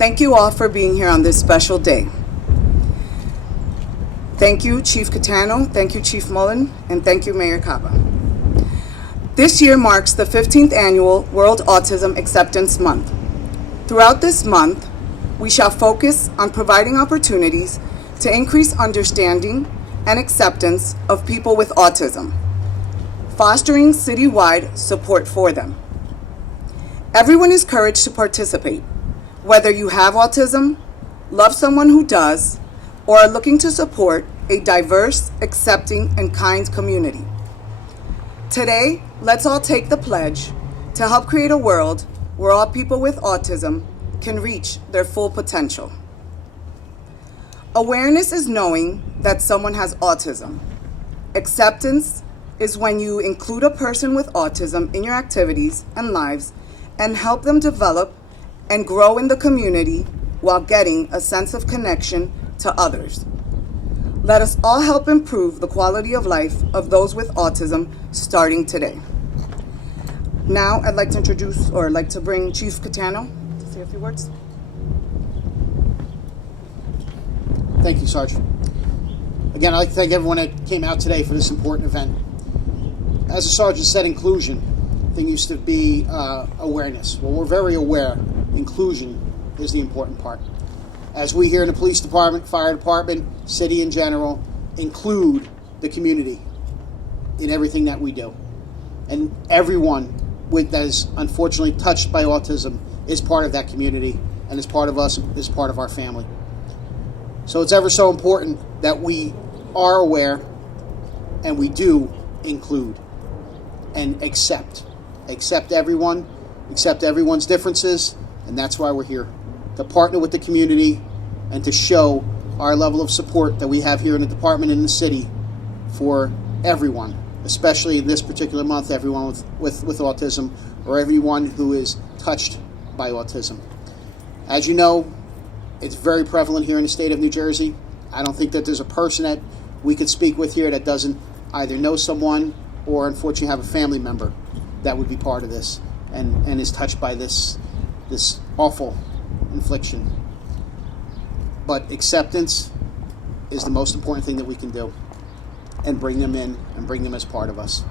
Thank you all for being here on this special day. Thank you, Chief Catano, thank you, Chief Mullen, and thank you, Mayor Cava. This year marks the 15th annual World Autism Acceptance Month. Throughout this month, we shall focus on providing opportunities to increase understanding and acceptance of people with autism, fostering citywide support for them. Everyone is encouraged to participate, whether you have autism, love someone who does, or are looking to support a diverse, accepting, and kind community. Today, let's all take the pledge to help create a world where all people with autism can reach their full potential. Awareness is knowing that someone has autism. Acceptance is when you include a person with autism in your activities and lives and help them develop and grow in the community while getting a sense of connection to others. Let us all help improve the quality of life of those with autism starting today. Now, I'd like to bring Chief Catano to say a few words. Thank you, Sergeant. Again, I'd like to thank everyone that came out today for this important event. As the Sergeant said, inclusion. The thing used to be awareness. Well, we're very aware. Inclusion is the important part. As we here in the police department, fire department, city in general, include the community in everything that we do. And everyone that is unfortunately touched by autism is part of that community and is part of us, is part of our family. So it's ever so important that we are aware and we do include and accept everyone, accept everyone's differences, and that's why we're here, to partner with the community and to show our level of support that we have here in the department and in the city for everyone, especially in this particular month, everyone with autism or everyone who is touched by autism. As you know, it's very prevalent here in the state of New Jersey. I don't think that there's a person that we could speak with here that doesn't either know someone or unfortunately have a family member that would be part of this and is touched by this awful infliction. But acceptance is the most important thing that we can do, and bring them in and bring them as part of us.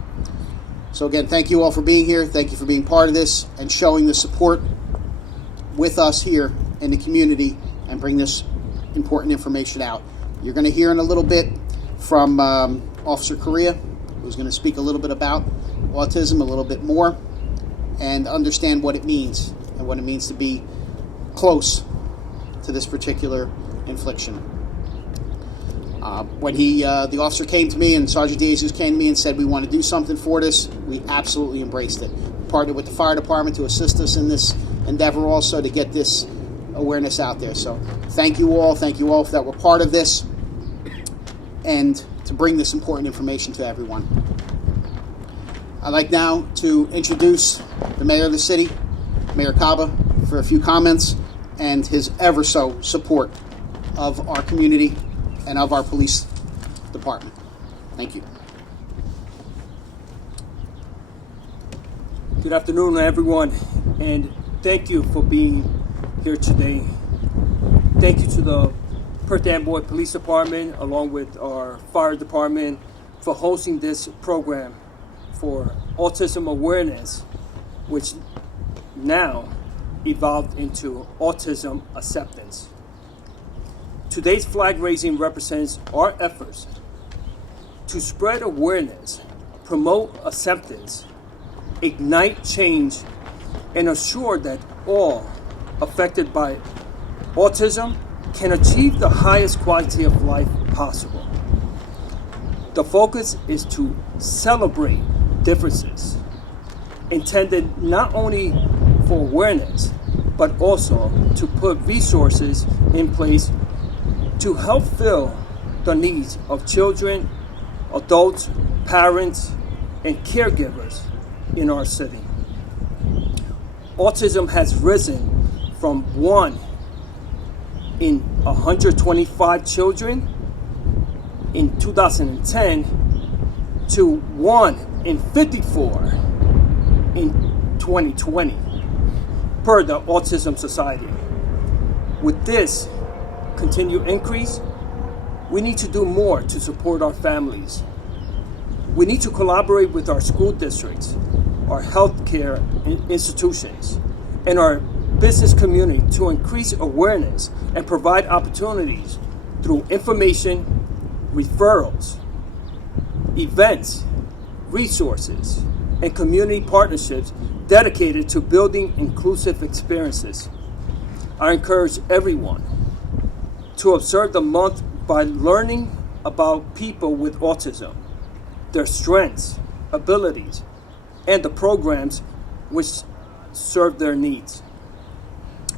So again, thank you all for being here. Thank you for being part of this and showing the support with us here in the community and bring this important information out. You're going to hear in a little bit from Officer Correa, who's going to speak a little bit about autism a little bit more and understand what it means and what it means to be close to this particular infliction. When the officer came to me and Sergeant DeJesus came to me and said we want to do something for this, we absolutely embraced it. Partnered with the fire department to assist us in this endeavor also to get this awareness out there. So thank you all that were part of this and to bring this important information to everyone. I'd like now to introduce the mayor of the city, Mayor Cava, for a few comments and his ever so support of our community and of our police department. Thank you. Good afternoon, everyone, and thank you for being here today. Thank you to the Perth Amboy Police Department, along with our fire department, for hosting this program for autism awareness, which now evolved into autism acceptance. Today's flag raising represents our efforts to spread awareness, promote acceptance, ignite change, and assure that all affected by autism can achieve the highest quality of life possible. The focus is to celebrate differences, intended not only for awareness, but also to put resources in place to help fill the needs of children, adults, parents, and caregivers in our city. Autism has risen from 1 in 125 children in 2010 to 1 in 54 in 2020, per the Autism Society. With this continued increase, we need to do more to support our families. We need to collaborate with our school districts, our healthcare institutions, and our business community to increase awareness and provide opportunities through information, referrals, events, resources, and community partnerships dedicated to building inclusive experiences. I encourage everyone to observe the month by learning about people with autism, their strengths, abilities, and the programs which serve their needs.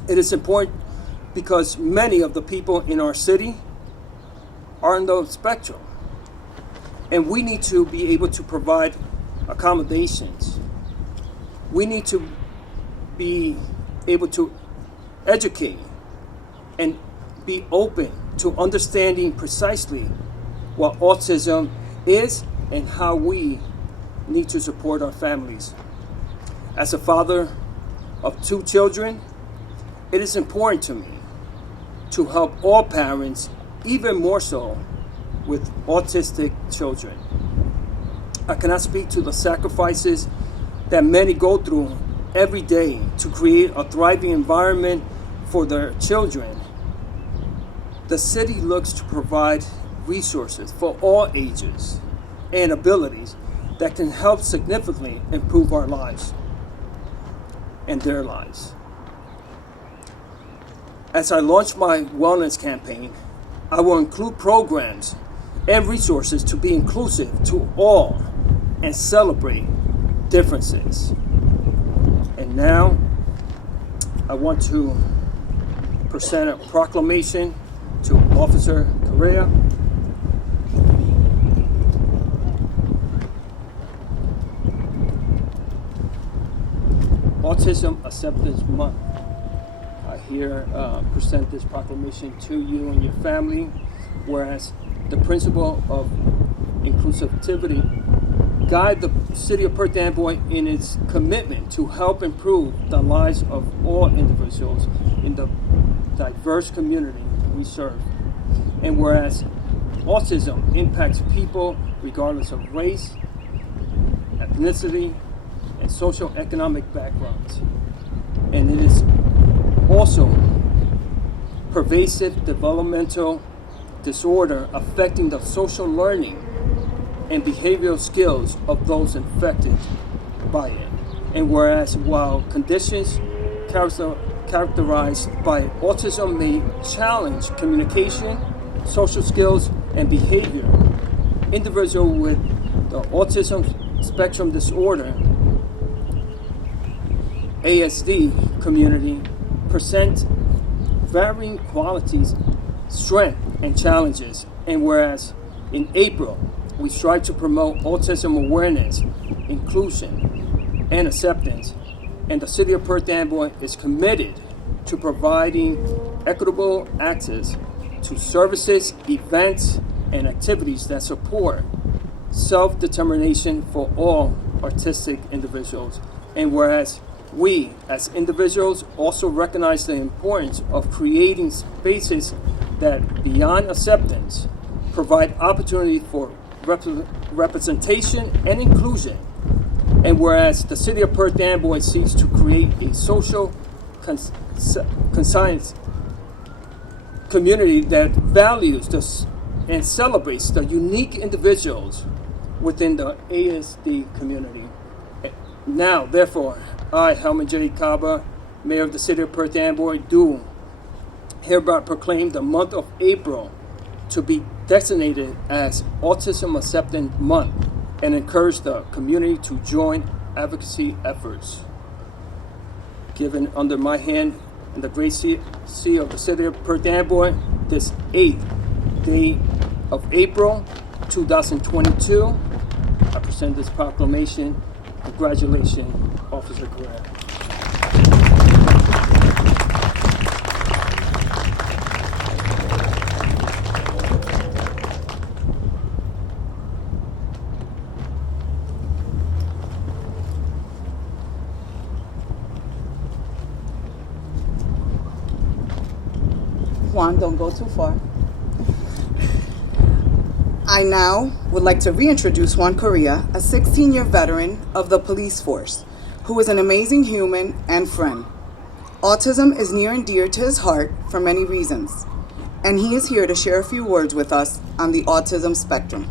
It is important because many of the people in our city are on the spectrum, and we need to be able to provide accommodations. We need to be able to educate and be open to understanding precisely what autism is and how we need to support our families. As a father of 2 children, it is important to me to help all parents, even more so with autistic children. I cannot speak to the sacrifices that many go through every day to create a thriving environment for their children. The city looks to provide resources for all ages and abilities that can help significantly improve our lives and their lives. As I launch my wellness campaign, I will include programs and resources to be inclusive to all and celebrate differences. And now, I want to present a proclamation to Officer Correa. Autism Acceptance Month. I here present this proclamation to you and your family, whereas the principle of inclusivity guide the City of Perth Amboy in its commitment to help improve the lives of all individuals in the diverse community we serve. And whereas autism impacts people regardless of race, ethnicity, and social economic backgrounds. And it is also pervasive developmental disorder affecting the social learning and behavioral skills of those infected by it. And whereas while conditions characterized by autism may challenge communication, social skills, and behavior, individuals with the autism spectrum disorder, ASD community, present varying qualities, strength, and challenges. And whereas in April, we strive to promote autism awareness, inclusion, and acceptance, and the City of Perth Amboy is committed to providing equitable access to services, events, and activities that support self-determination for all autistic individuals. And whereas we, as individuals, also recognize the importance of creating spaces that, beyond acceptance, provide opportunity for representation and inclusion. And whereas the City of Perth Amboy seeks to create a social conscience community that values and celebrates the unique individuals within the ASD community. Now, therefore, I, Helman J. Kaba, Mayor of the City of Perth Amboy, do hereby proclaim the month of April to be designated as Autism Acceptance Month and encourage the community to join advocacy efforts. Given under my hand in the great seal of the City of Perth Amboy, this 8th day of April 2022, I present this proclamation. Congratulations, Officer Correa. Juan, don't go too far. I now would like to reintroduce Juan Correa, a 16-year veteran of the police force, who is an amazing human and friend. Autism is near and dear to his heart for many reasons, and he is here to share a few words with us on the autism spectrum.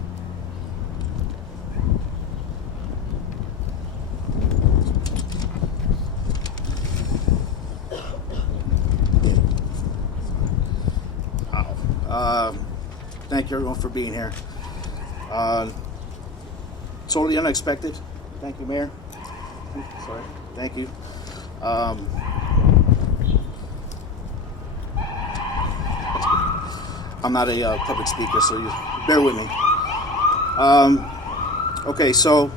Thank you everyone for being here. Totally unexpected. Thank you, Mayor. Sorry. Thank you. I'm not a public speaker, so you bear with me. Okay, so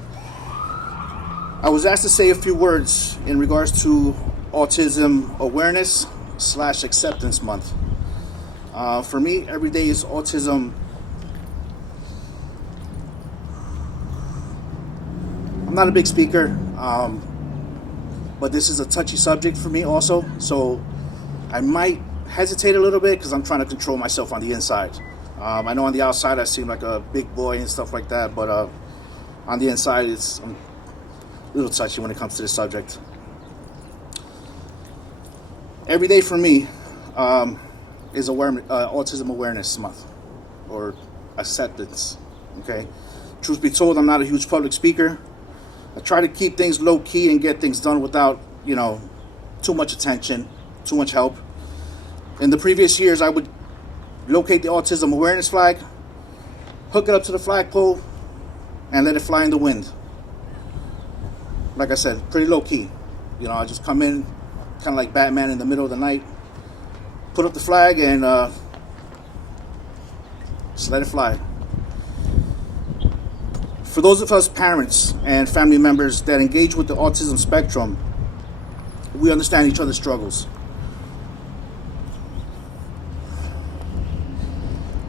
I was asked to say a few words in regards to Autism Awareness / Acceptance Month. For me, every day is autism. I'm not a big speaker, but this is a touchy subject for me also, so I might hesitate a little bit because I'm trying to control myself on the inside. I know on the outside I seem like a big boy and stuff like that, but on the inside I'm a little touchy when it comes to this subject. Every day for me is Autism Awareness Month, or acceptance, okay? Truth be told, I'm not a huge public speaker. I try to keep things low key and get things done without, too much attention, too much help. In the previous years, I would locate the Autism Awareness flag, hook it up to the flagpole, and let it fly in the wind. Like I said, pretty low key. I just come in, kind of like Batman in the middle of the night, put up the flag and just let it fly. For those of us parents and family members that engage with the autism spectrum, we understand each other's struggles.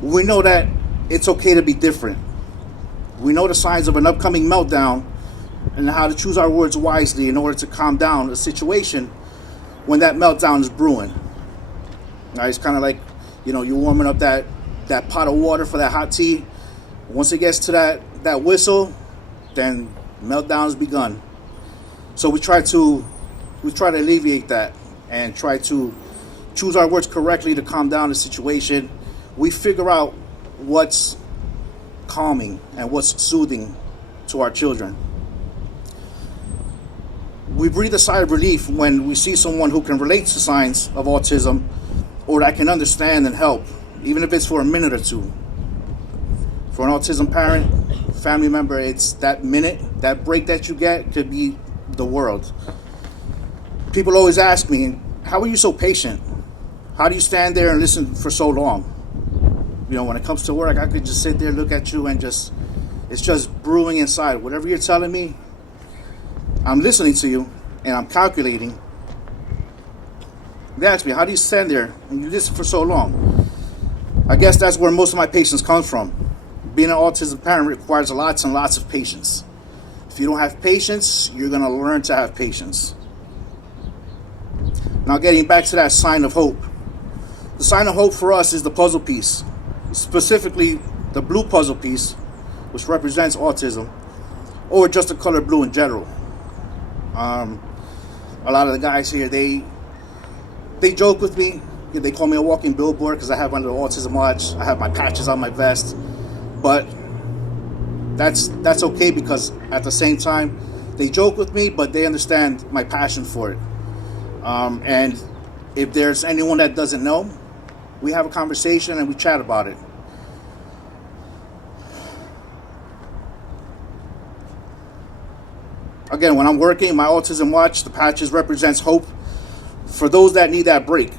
We know that it's okay to be different. We know the signs of an upcoming meltdown and how to choose our words wisely in order to calm down a situation when that meltdown is brewing. Now, it's kind of like, you're warming up that pot of water for that hot tea. Once it gets to that whistle, then meltdown has begun. So we try to alleviate that and try to choose our words correctly to calm down the situation. We figure out what's calming and what's soothing to our children. We breathe a sigh of relief when we see someone who can relate to signs of autism or that can understand and help, even if it's for a minute or two. For an autism parent, family member, it's that minute, that break that you get could be the world. People always ask me, how are you so patient? How do you stand there and listen for so long? When it comes to work, I could just sit there, look at you, and it's just brewing inside. Whatever you're telling me, I'm listening to you, and I'm calculating. They ask me, how do you stand there and you listen for so long? I guess that's where most of my patience comes from. Being an autism parent requires lots and lots of patience. If you don't have patience, you're going to learn to have patience. Now, getting back to that sign of hope. The sign of hope for us is the puzzle piece, specifically the blue puzzle piece, which represents autism, or just the color blue in general. A lot of the guys here, they joke with me. They call me a walking billboard because I have under the autism watch. I have my patches on my vest. But that's okay because at the same time, they joke with me, but they understand my passion for it. And if there's anyone that doesn't know, we have a conversation and we chat about it. Again, when I'm working, my autism watch, the patches represents hope for those that need that break.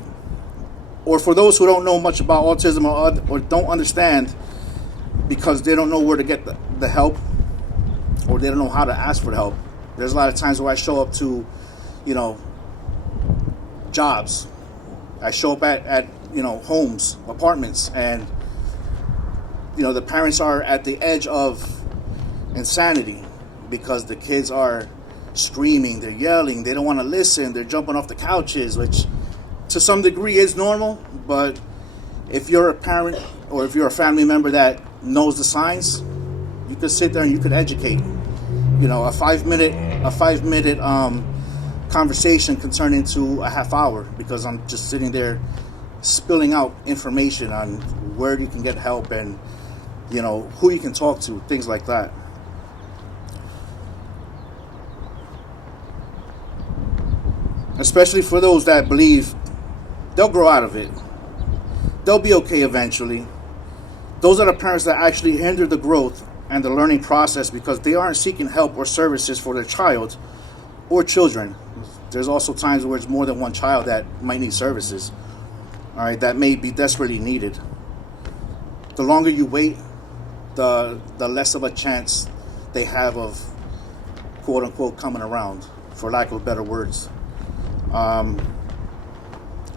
Or for those who don't know much about autism or don't understand because they don't know where to get the help or they don't know how to ask for the help. There's a lot of times where I show up to, jobs. I show up at homes, apartments, and, the parents are at the edge of insanity because the kids are screaming, they're yelling, they don't want to listen, they're jumping off the couches, which to some degree is normal, but if you're a parent or if you're a family member that knows the signs, you could sit there and you could educate. You know, a 5-minute conversation can turn into a half hour because I'm just sitting there spilling out information on where you can get help and, you know, who you can talk to, things like that. Especially for those that believe they'll grow out of it. They'll be okay eventually. Those are the parents that actually hinder the growth and the learning process because they aren't seeking help or services for their child or children. There's also times where it's more than one child that might need services, all right, that may be desperately needed. The longer you wait, the less of a chance they have of quote unquote coming around, for lack of better words.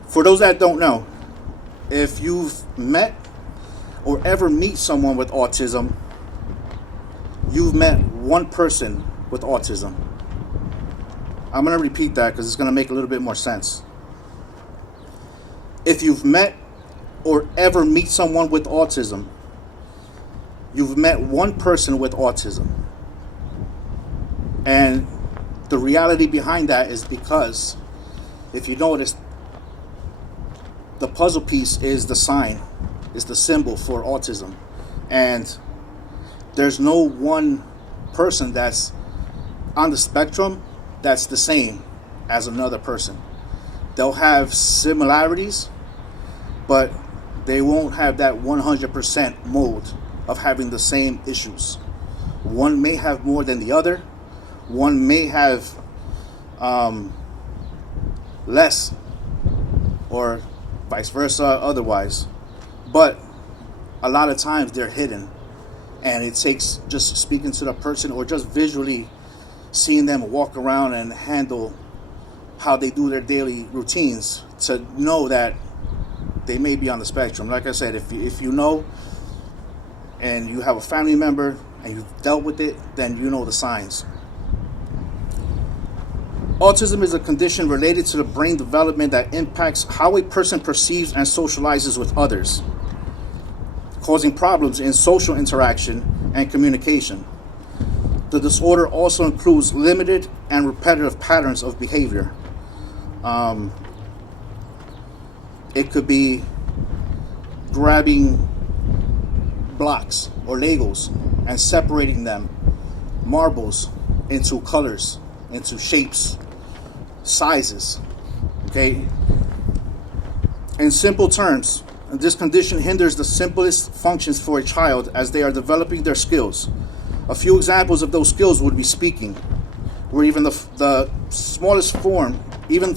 For those that don't know, if you've met or ever meet someone with autism, you've met one person with autism. I'm going to repeat that because it's going to make a little bit more sense. If you've met or ever meet someone with autism, you've met one person with autism. And the reality behind that is because, if you notice, the puzzle piece is the sign, is the symbol for autism. And there's no one person that's on the spectrum that's the same as another person. They'll have similarities, but they won't have that 100% mode of having the same issues. One may have more than the other. One may have less, or vice versa otherwise. But a lot of times they're hidden, and it takes just speaking to the person or just visually seeing them walk around and handle how they do their daily routines to know that they may be on the spectrum. Like I said, if you know and you have a family member and you've dealt with it, then you know the signs. Autism is a condition related to the brain development that impacts how a person perceives and socializes with others, causing problems in social interaction and communication. The disorder also includes limited and repetitive patterns of behavior. It could be grabbing blocks or Legos and separating them, marbles, into colors, into shapes, sizes. Okay? In simple terms, this condition hinders the simplest functions for a child as they are developing their skills. A few examples of those skills would be speaking, where even the smallest form, even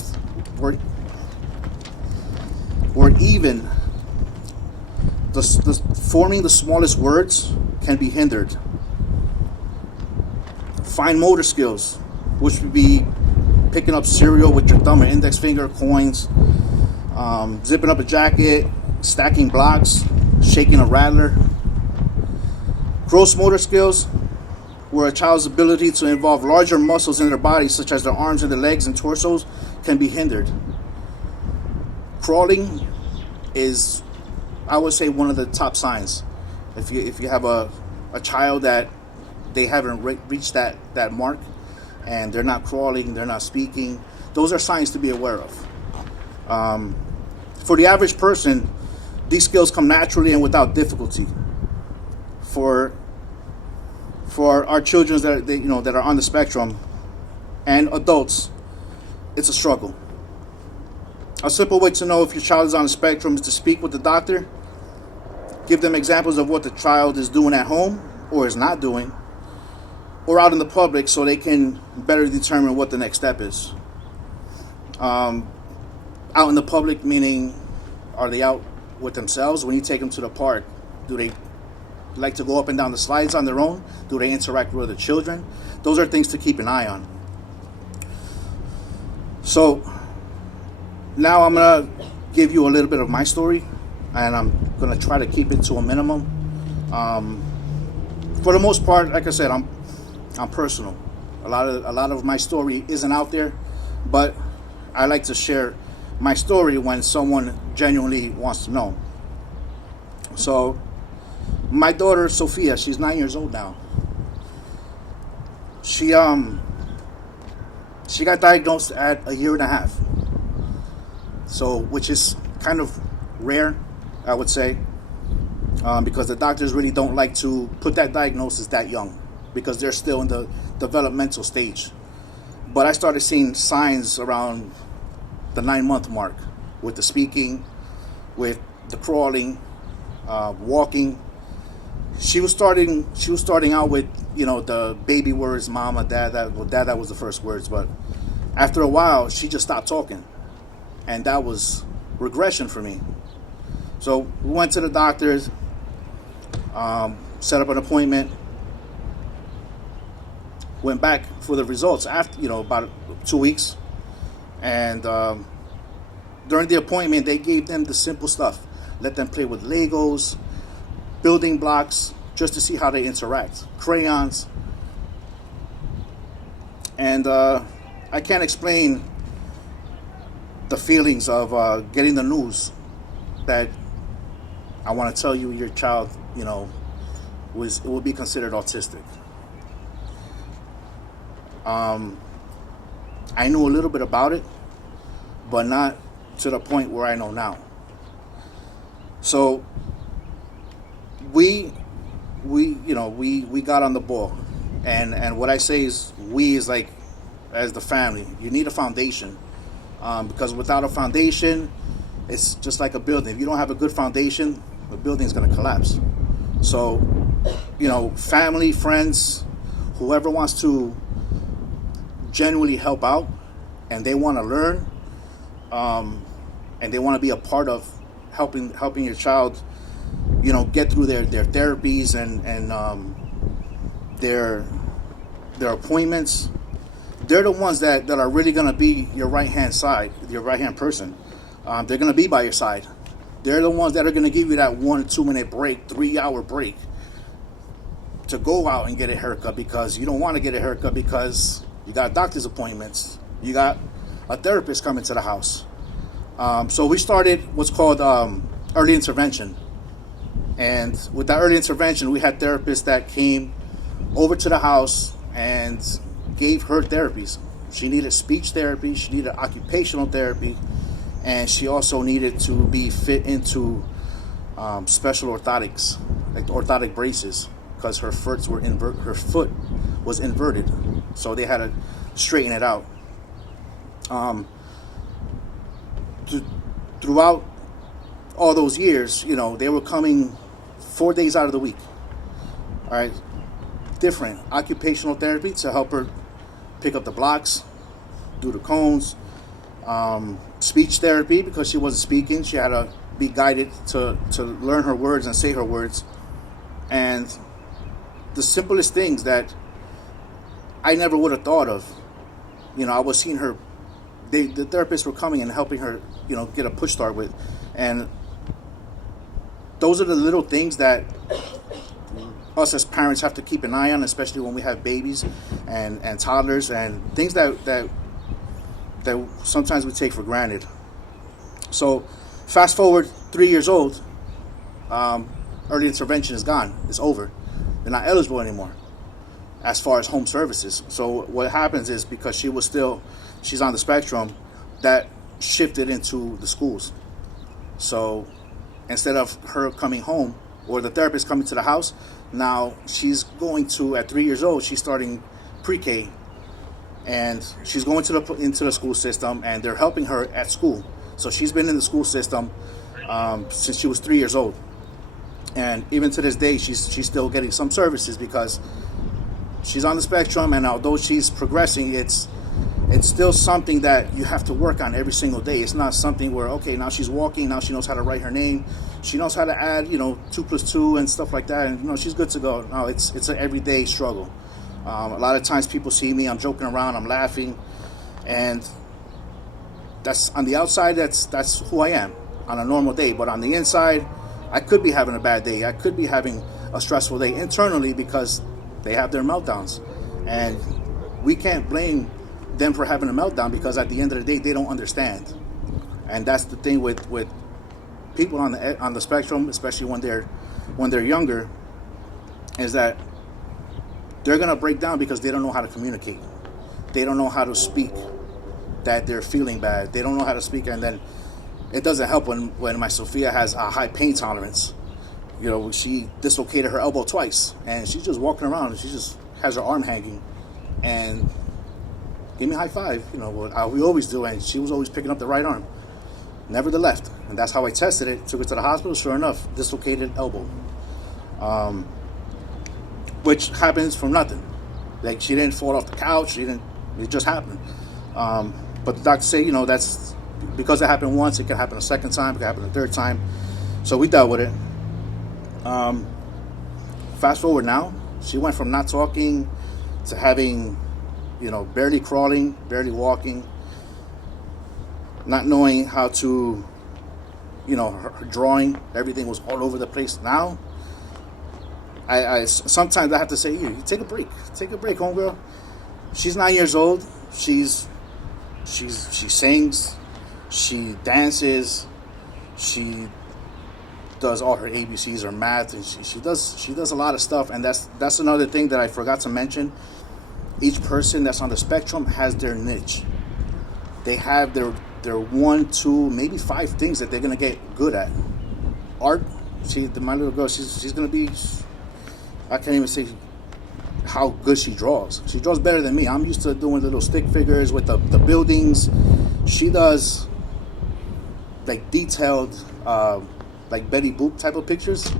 forming the smallest words can be hindered. Fine motor skills, which would be picking up cereal with your thumb and index finger, coins, zipping up a jacket, stacking blocks, shaking a rattler. Gross motor skills, where a child's ability to involve larger muscles in their body, such as their arms and their legs and torsos, can be hindered. Crawling is, I would say, one of the top signs. If you have a child that they haven't reached that mark and they're not crawling, they're not speaking, those are signs to be aware of. For the average person, these skills come naturally and without difficulty. For our children that are on the spectrum and adults, it's a struggle. A simple way to know if your child is on the spectrum is to speak with the doctor, give them examples of what the child is doing at home or is not doing, or out in the public so they can better determine what the next step is. Out in the public, meaning, are they out with themselves? When you take them to the park, do they like to go up and down the slides on their own? Do they interact with other children? Those are things to keep an eye on. So now I'm going to give you a little bit of my story, and I'm going to try to keep it to a minimum. For the most part, like I said, I'm personal. A lot of my story isn't out there, but I like to share my story when someone genuinely wants to know. So my daughter Sophia, she's 9 years old now. She got diagnosed at a year and a half. So, which is kind of rare, I would say, because the doctors really don't like to put that diagnosis that young, because they're still in the developmental stage. But I started seeing signs around the 9-month mark, with the speaking, with the crawling, walking. She was starting out with, the baby words, mama, dad. That was the first words. But after a while, she just stopped talking, and that was regression for me. So we went to the doctors, set up an appointment, went back for the results after, about 2 weeks. And during the appointment, they gave them the simple stuff. Let them play with Legos, building blocks, just to see how they interact, crayons. And I can't explain the feelings of getting the news that I want to tell you your child, will be considered autistic. I knew a little bit about it, but not to the point where I know now. So we got on the ball, and what I say is we is like, as the family, you need a foundation, because without a foundation, it's just like a building. If you don't have a good foundation, the building's going to collapse. So, family, friends, whoever wants to genuinely help out, and they want to learn, and they want to be a part of helping your child, get through their therapies and their appointments. They're the ones that are really going to be your right-hand side, your right-hand person. They're going to be by your side. They're the ones that are going to give you that 1 or 2 minute break, 3 hour break to go out and get a haircut, because you don't want to get a haircut because you got doctor's appointments. You got a therapist coming to the house. So we started what's called early intervention. And with that early intervention, we had therapists that came over to the house and gave her therapies. She needed speech therapy, she needed occupational therapy, and she also needed to be fit into special orthotics, like orthotic braces, because her foot was inverted, so they had to straighten it out. Throughout all those years, they were coming 4 days out of the week. All right, different occupational therapy to help her pick up the blocks, do the cones, speech therapy, because she wasn't speaking. She had to be guided to learn her words and say her words. And the simplest things that I never would have thought of. I was seeing her, the therapists were coming and helping her, get a push start with. And those are the little things that us as parents have to keep an eye on, especially when we have babies and toddlers, and things that sometimes we take for granted. So fast forward 3 years old, early intervention is gone. It's over. They're not eligible anymore as far as home services. So what happens is, because she's on the spectrum, that shifted into the schools. So instead of her coming home or the therapist coming to the house, now she's going to, at 3 years old, she's starting pre-K, and she's going into the school system, and they're helping her at school. So she's been in the school system since she was 3 years old, and even to this day, she's still getting some services because she's on the spectrum. And although she's progressing, it's still something that you have to work on every single day. It's not something where, okay, now she's walking, now she knows how to write her name, she knows how to add 2 + 2 and stuff like that, and she's good to go. No, it's an everyday struggle. A lot of times people see me, I'm joking around, I'm laughing, and that's on the outside, that's who I am on a normal day. But on the inside, I could be having a bad day, I could be having a stressful day internally, because they have their meltdowns, and we can't blame them for having a meltdown, because at the end of the day, they don't understand. And that's the thing with people on the spectrum, especially when they're younger, is that they're gonna break down because they don't know how to communicate. They don't know how to speak that they're feeling bad. They don't know how to speak, and then it doesn't help when my Sophia has a high pain tolerance. You know, she dislocated her elbow twice, and she's just walking around, and she just has her arm hanging, and gave me a high five. You know, what we always do, and she was always picking up the right arm, never the left, and that's how I tested it. Took her to the hospital. Sure enough, dislocated elbow, which happens from nothing. Like, she didn't fall off the couch. It just happened. But the doctors say, you know, that's because it happened once. It can happen a second time. It can happen a third time. So we dealt with it. Fast forward now, she went from not talking to having, you know, barely crawling, barely walking, not knowing how to, you know, her drawing. Everything was all over the place. Now, I sometimes I have to say, you take a break, homegirl. She's 9 years old. She sings, she dances, she does all her ABCs or math, and she does a lot of stuff. And that's another thing that I forgot to mention. Each person that's on the spectrum has their niche. They have their 1, 2, maybe 5 things that they're gonna get good at. Art. My little girl, she's gonna be. I can't even say how good she draws. She draws better than me. I'm used to doing little stick figures with the buildings. She does like detailed, like Betty Boop type of pictures,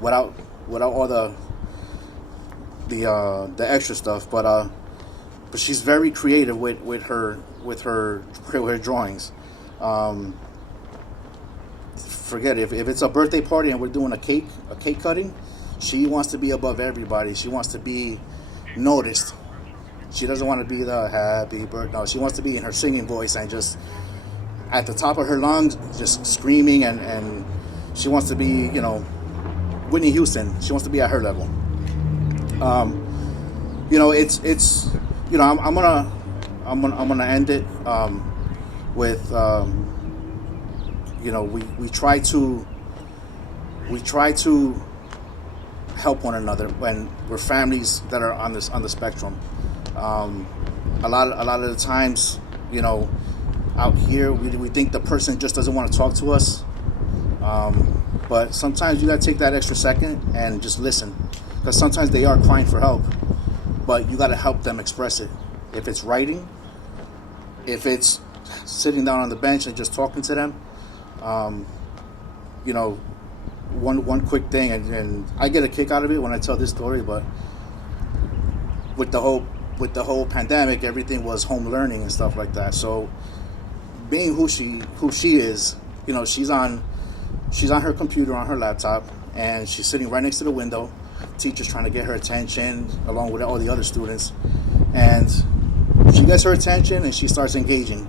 without all the extra stuff. But she's very creative with her drawings. Forget it. If it's a birthday party and we're doing a cake cutting, she wants to be above everybody. She wants to be noticed. She doesn't want to be the happy birthday. No, she wants to be in her singing voice and just at the top of her lungs, just screaming, and she wants to be, you know, Whitney Houston. She wants to be at her level. You know, it's you know, I'm gonna end it with you know, we try to help one another when we're families that are on the spectrum. A lot of the times, you know, out here we think the person just doesn't want to talk to us, but sometimes you gotta take that extra second and just listen, because sometimes they are crying for help, but you gotta help them express it. If it's writing, if it's sitting down on the bench and just talking to them, you know, one quick thing, and I get a kick out of it when I tell this story, but with the whole pandemic, everything was home learning and stuff like that. So being who she is, you know, she's on her computer, on her laptop, and she's sitting right next to the window. Teacher's trying to get her attention along with all the other students, and she gets her attention and she starts engaging.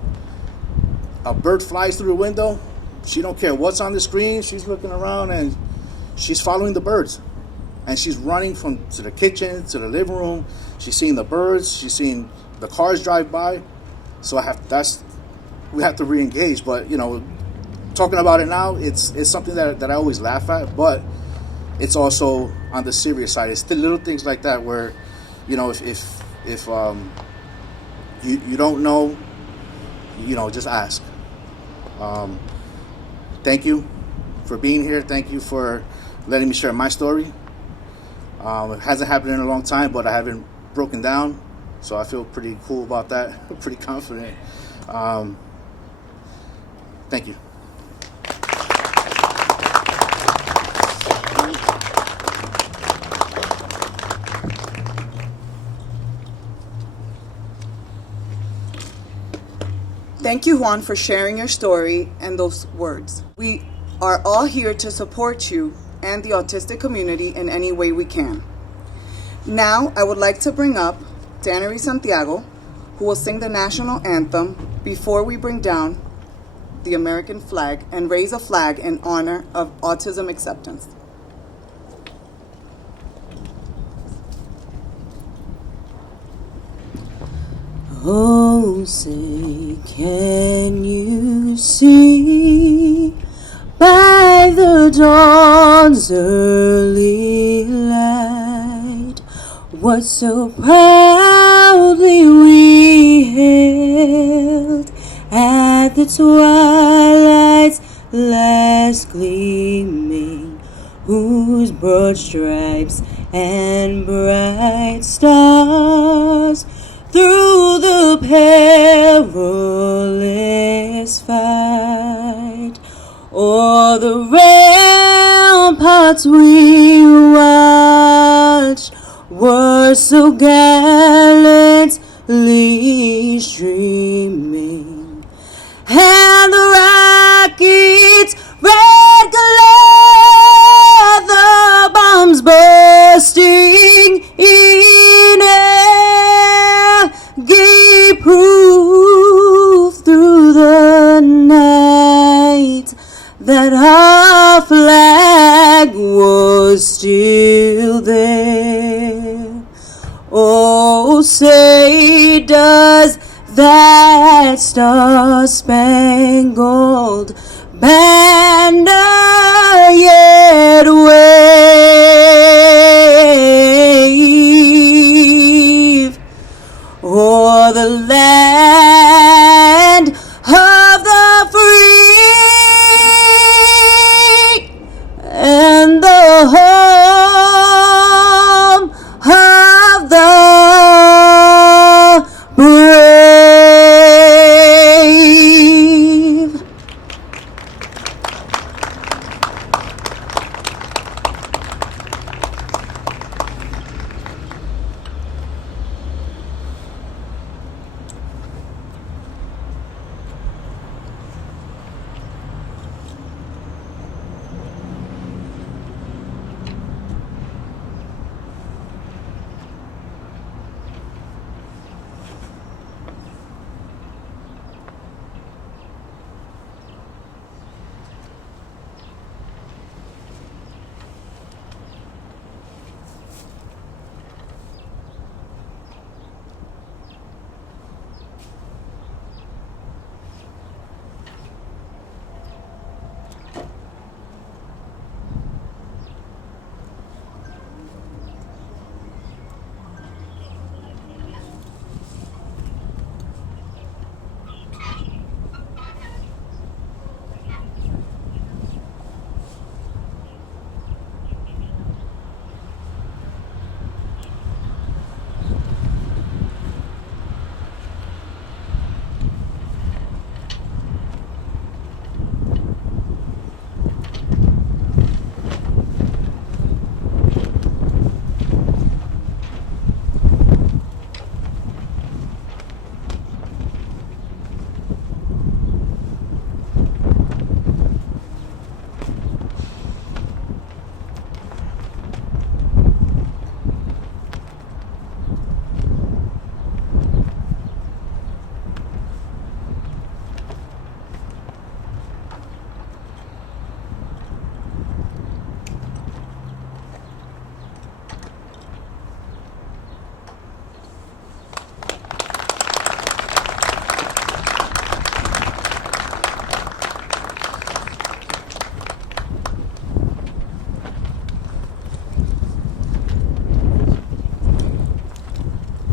A bird flies through the window. She don't care what's on the screen. She's looking around and she's following the birds, and she's running to the kitchen to the living room. She's seeing the birds. She's seeing the cars drive by. So we have to re-engage. But, you know, talking about it now, it's something that I always laugh at, but it's also on the serious side. It's the little things like that where, you know, if you don't know, you know, just ask. Thank you for being here. Thank you for letting me share my story. It hasn't happened in a long time, but I haven't broken down, so I feel pretty cool about that. Pretty confident. Thank you. Thank you, Juan, for sharing your story and those words. We are all here to support you and the autistic community in any way we can. Now, I would like to bring up Dannery Santiago, who will sing the national anthem before we bring down the American flag and raise a flag in honor of autism acceptance. Oh, say, can you see by the dawn's early light, what so proudly we hailed at the twilight's last gleaming, whose broad stripes and bright stars through the perilous fight o'er the ramparts we watched were so gallantly streaming, and the rocket's red glare, the bombs bursting in air, gave proof through the night that our flag was still there. Oh, say does that star-spangled banner yet wave o'er the land of the free and the home of the brave.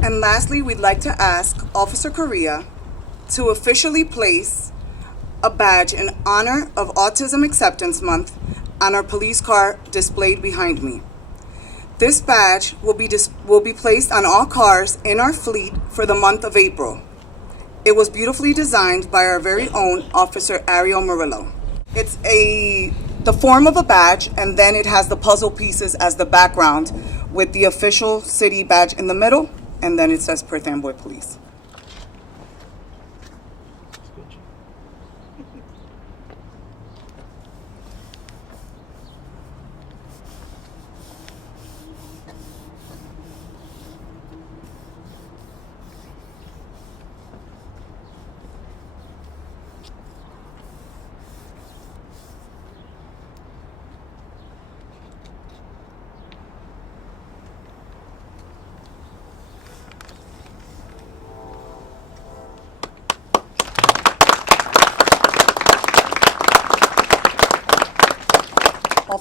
And lastly, we'd like to ask Officer Correa to officially place a badge in honor of Autism Acceptance Month on our police car displayed behind me. This badge will be placed on all cars in our fleet for the month of April. It was beautifully designed by our very own Officer Ariel Murillo. It's the form of a badge, and then it has the puzzle pieces as the background with the official city badge in the middle, and then it says Perth Amboy Police.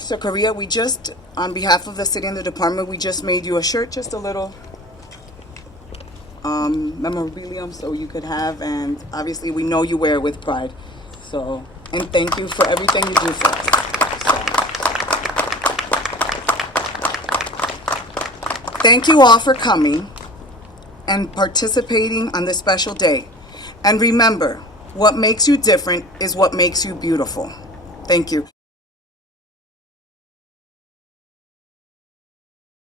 Officer Correa, we just, on behalf of the city and the department, we just made you a shirt, just a little memorabilium so you could have, and obviously we know you wear it with pride. So, and thank you for everything you do for us. Thank you all for coming and participating on this special day. And remember, what makes you different is what makes you beautiful. Thank you.